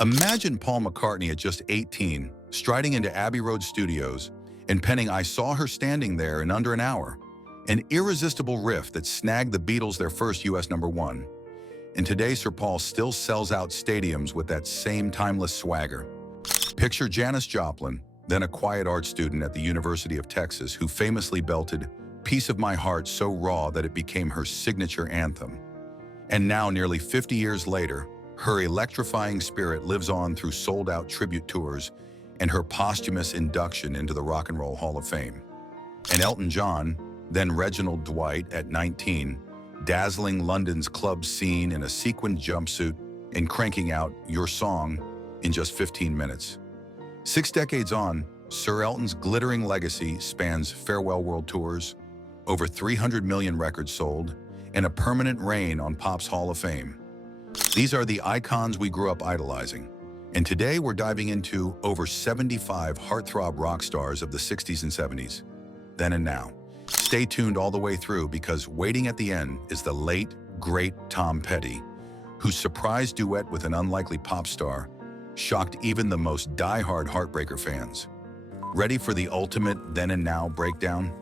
Imagine Paul McCartney at just 18, striding into Abbey Road Studios and penning "I Saw Her Standing There" in under an hour, an irresistible riff that snagged the Beatles their first US #1. And today, Sir Paul still sells out stadiums with that same timeless swagger. Picture Janis Joplin, then a quiet art student at the University of Texas, who famously belted "Piece of My Heart" so raw that it became her signature anthem. And now, nearly 50 years later, her electrifying spirit lives on through sold-out tribute tours and her posthumous induction into the Rock and Roll Hall of Fame. And Elton John, then Reginald Dwight at 19, dazzling London's club scene in a sequined jumpsuit and cranking out "Your Song" in just 15 minutes. 6 decades on, Sir Elton's glittering legacy spans farewell world tours, over 300 million records sold, and a permanent reign on Pop's Hall of Fame. These are the icons we grew up idolizing, and today we're diving into over 75 heartthrob rock stars of the 60s and 70s, then and now. Stay tuned all the way through, because waiting at the end is the late, great Tom Petty, whose surprise duet with an unlikely pop star shocked even the most die-hard Heartbreaker fans. Ready for the ultimate then and now breakdown?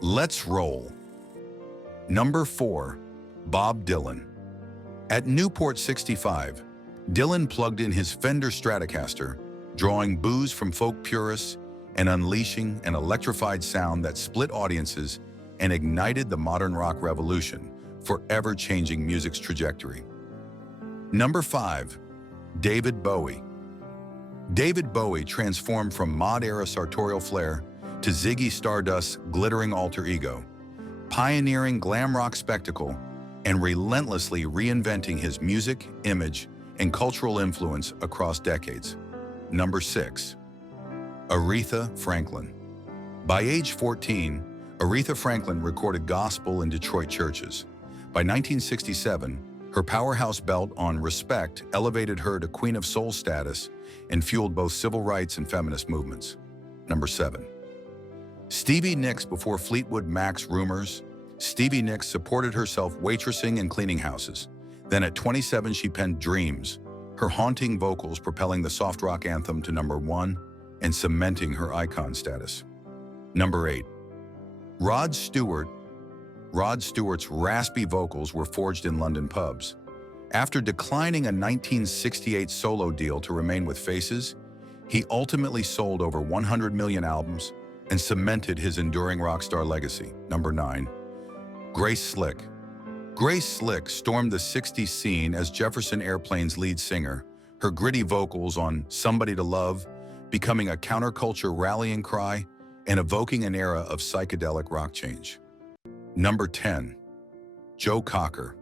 Let's roll. Number 4. Bob Dylan. At Newport 65, Dylan plugged in his Fender Stratocaster, drawing boos from folk purists and unleashing an electrified sound that split audiences and ignited the modern rock revolution, forever changing music's trajectory. Number 5. David Bowie. David Bowie transformed from mod-era sartorial flair to Ziggy Stardust's glittering alter ego, pioneering glam rock spectacle and relentlessly reinventing his music, image, and cultural influence across decades. Number 6. Aretha Franklin. By age 14, Aretha Franklin recorded gospel in Detroit churches. By 1967, her powerhouse belt on Respect elevated her to Queen of Soul status and fueled both civil rights and feminist movements. Number 7. Stevie Nicks. Before Fleetwood Mac's Rumors, Stevie Nicks supported herself waitressing and cleaning houses. Then at 27, she penned Dreams, her haunting vocals propelling the soft rock anthem to number 1 and cementing her icon status. Number 8. Rod Stewart. Rod Stewart's raspy vocals were forged in London pubs. After declining a 1968 solo deal to remain with Faces, he ultimately sold over 100 million albums and cemented his enduring rock star legacy. Number 9. Grace Slick. Grace Slick stormed the 60s scene as Jefferson Airplane's lead singer, her gritty vocals on Somebody to Love becoming a counterculture rallying cry and evoking an era of psychedelic rock change. Number 10. Joe Cocker.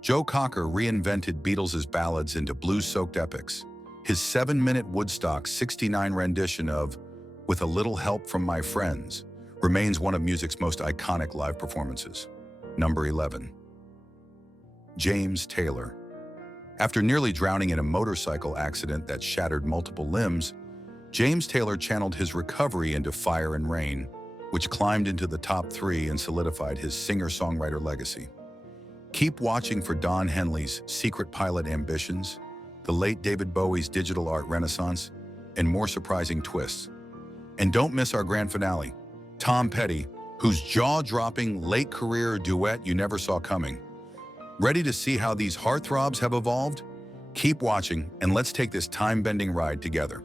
Joe Cocker reinvented Beatles' ballads into blues-soaked epics. His 7-minute Woodstock '69 rendition of "With a Little Help from My Friends" remains one of music's most iconic live performances. Number 11. James Taylor. After nearly drowning in a motorcycle accident that shattered multiple limbs, James Taylor channeled his recovery into Fire and Rain, which climbed into the top 3 and solidified his singer-songwriter legacy. Keep watching for Don Henley's Secret Pilot Ambitions, the late David Bowie's digital art renaissance, and more surprising twists. And don't miss our grand finale, Tom Petty, whose jaw-dropping late-career duet you never saw coming. Ready to see how these heartthrobs have evolved? Keep watching, and let's take this time-bending ride together.